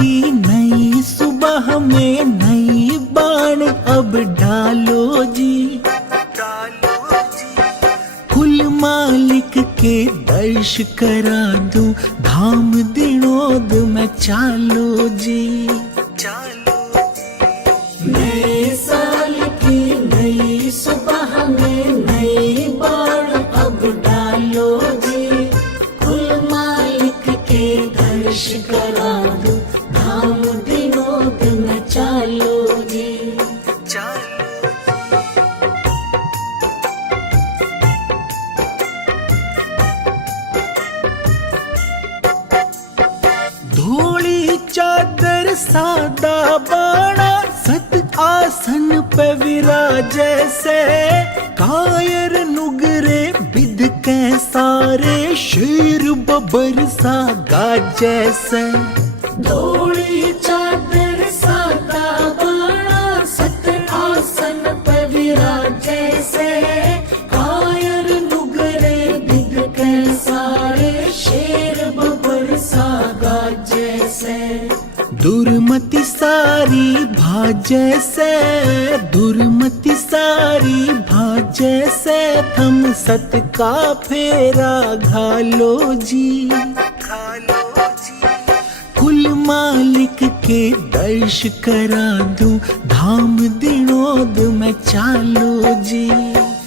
की नई सुबह में नई बाण अब डालो जी, कुल मालिक के दर्श करा दूं, धाम दिनोद में चालो जी। नए साल की नई सुबह में नई बाण अब डालो जी, कुल मालिक के दर्श करा दूं, धाम दिनोद में चालो जी। धोली चादर सादा बाणा सत आसन पे विराजे से, कायर नुगरे बिद के सारे शेर बबर सा गाजे से। धोली चादर सादा बाणा सत आसन पे विराजे से, कायर नुगरे बिद के सारे शेर बबर सा गाजे से। दुर्मति सारी भाजे से, दुर्मति सारी भाजे से, थम सत का फेरा घालो जी, कुल मालिक के दर्श करा दूं, धाम दिनोद में चालो जी।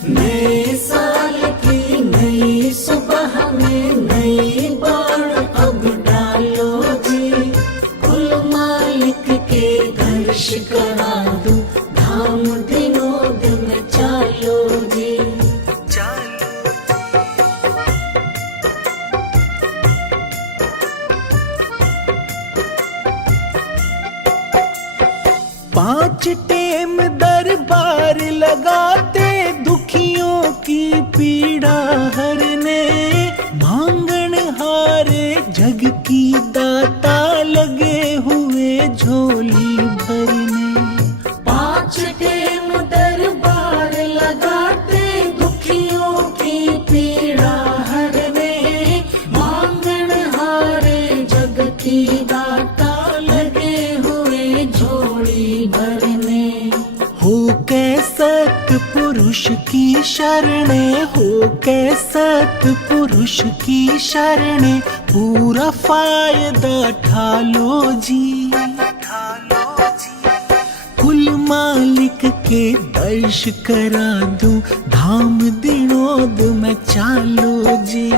नए साल की नई सुबह में नई बाण अब डालो जी, कुल मालिक के दर्श करा दूं, धाम दिनोद में चालो जी। पांच टेम दरबार लगाते, दुखियों की पीड़ा हरने, मांगन हारे जग की दाता लगे हुए झोली भरने। पांच टेम दरबार लगाते, दुखियों की पीड़ा हरने, मांगन हारे जग की दाता लगे हुए झोली भरने। हो के सतपुरुष की शरणे, हो के सतपुरुष की शरणे, पूरा फायदा ठालो जी, कुल मालिक के दर्श करा दूं, धाम दिनोद में चालो जी।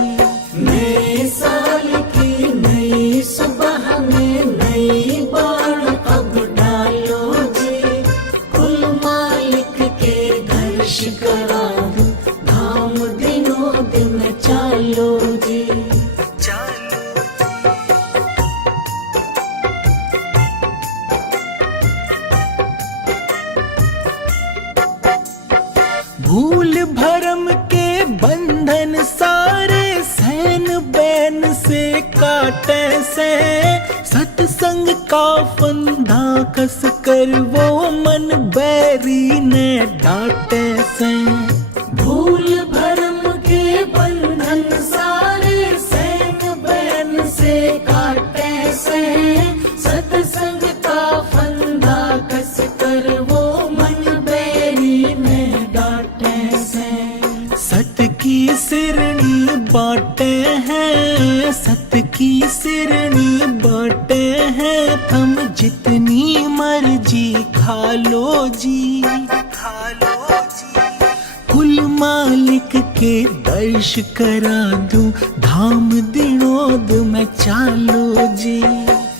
नए साल की नई सुबह में नई बाण अब डालो जी, कुल मालिक के दर्श करा दूं, धाम दिनोद में चालो जी। भूल भरम के बंधन सारे सैन बैन से काटे से, सत्संग का फंदा कस कर वो मन बैरी ने डांटे से। भूल भरम के बंधन सारे सैन बैन से काटे से, सत्संग का फंदा कस कर वो मन बैरी ने डांटे से। सत की सिरनी बाटे हैं, सत की सिरनी बाटे हैं, थम जितनी मर्जी खा लो जी, कुल मालिक के दर्श करा दूं, धाम दिनोद में चालो जी।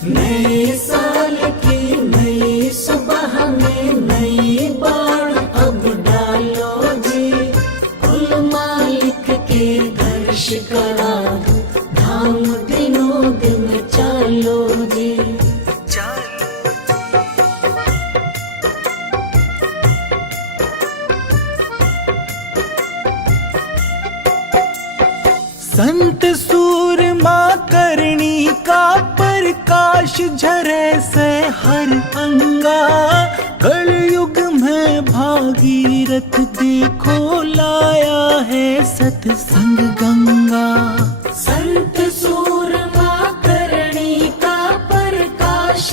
नए साल की नई सुबह में नई बाण अब डालो जी, कुल मालिक के दर्श करा दूं, धाम दिनोद में चालो जी। संत सूरमा करणी का प्रकाश झरे से हर अंगा, कलयुग में भागीरथ देखो लाया है सत्संग गंगा। संत सूरमा करणी का प्रकाश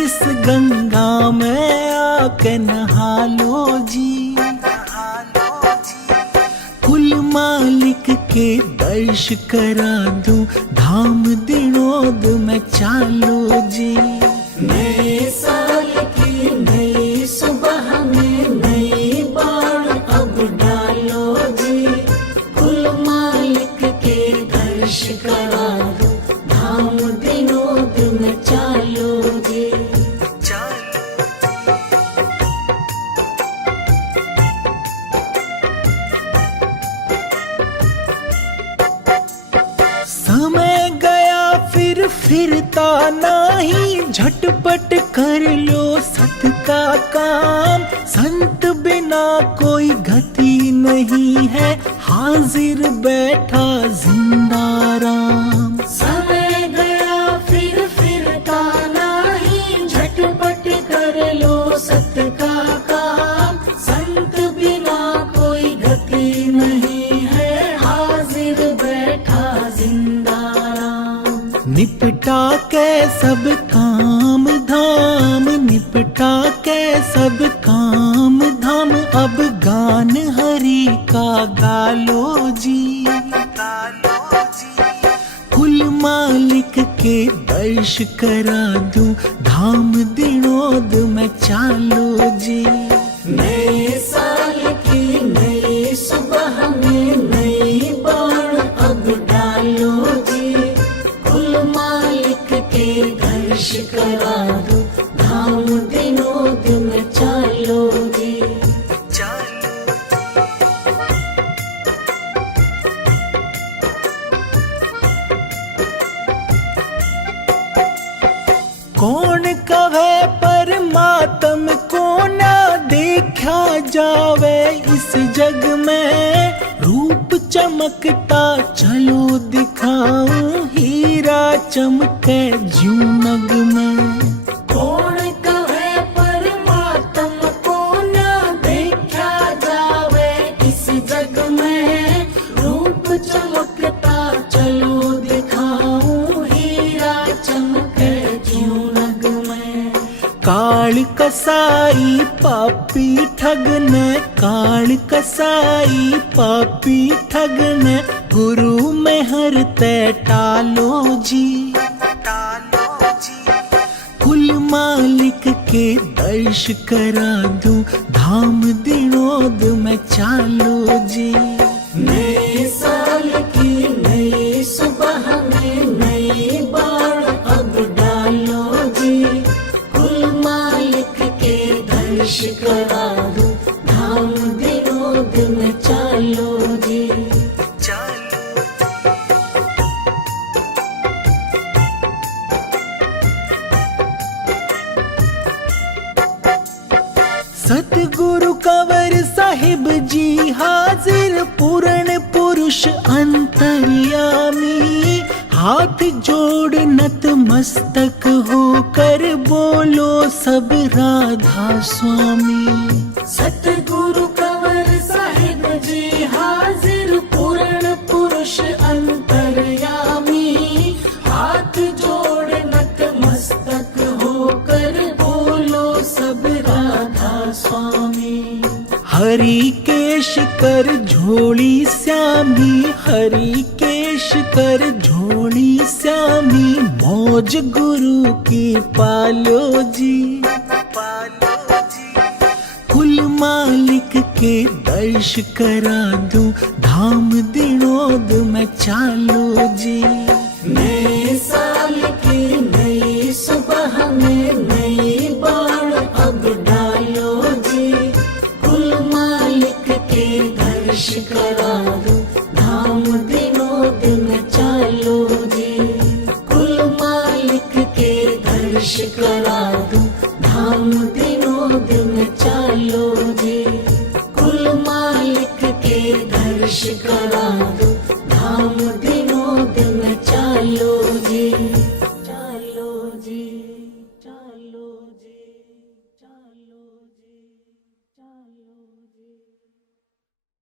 इस गंगा में आके नहा लो जी। कुल मालिक के दर्श करा दूं, धाम दिनोद में चालो जी। नए साल की नई सुबह में नई बाण अब डालो जी। कुल मालिक के दर्श करा दूं, धाम दिनोद में चालो जी। समय गया फिरता नहीं, झटपट कर लो सत का काम। संत बिना कोई गति नहीं है, हाजिर बैठा जिंदा राम। समय गया फिरता नहीं, झटपट कर लो सत का काम। संत बिना कोई गति नहीं है, हाजिर बैठा जिंदा राम। निपटा के सब काम धाम, निपटा के सब काम धाम। अब गान हरि का गालो जी। कुल मालिक के दर्श करा दूं, धाम दिनोद में चालो जी। नए साल की नई सुबह में नई बाण अब डालो जी। कुल मालिक के दर्श करा दूं, धाम दिनोद में चालो जी। कौन कहे परमात्म को ना देखा जावे इस जग में। रूप चमकता चलो दिखाऊं, हीरा चमके ज्यों नग में। कौन कहे परमात्म को ना देखा जावे इस जग में। रूप चमकता चलो दिखाऊं, हीरा चमके ज्यों नग में। काल कसाई पापी ठगने, काल कसाई पापी ठगने। गुरु में हरते टालो जी। कुल मालिक के दर्श करा दूं, धाम दिनोद में चालो जी। नए साल की नई सुबह में नई बाण अब डालो जी। कुल मालिक के दर्श करा दूं, धाम दिनोद में चालो जी। सतगुरु कंवर साहिब जी हाजिर, पूर्ण पुरुष अंतर्यामी। हाथ जोड़ नत मस्तक होकर बोलो सब राधा स्वामी। सतगुरु कंवर साहिब जी हाजिर, पूर्ण पुरुष अंतर्यामी। हाथ जोड़ नत मस्तक होकर बोलो सब राधा स्वामी। हरि केश कर झोली श्यामी, हरि केश कर झोली श्यामी। मौज गुरु की पालो जी। कुल मालिक के दर्श करा दूं, धाम दिनोद में चालो जी। नए साल की नई सुबह में नई बाण अब डालो जी। कुल मालिक के दर्श करा दूं, धाम दिनोद में चालो जी। कुल मालिक के दर्श करा दूं, धाम दिनोद में चालो जी। कुल मालिक के दर्श करा दूं, धाम दिनोद में चालो।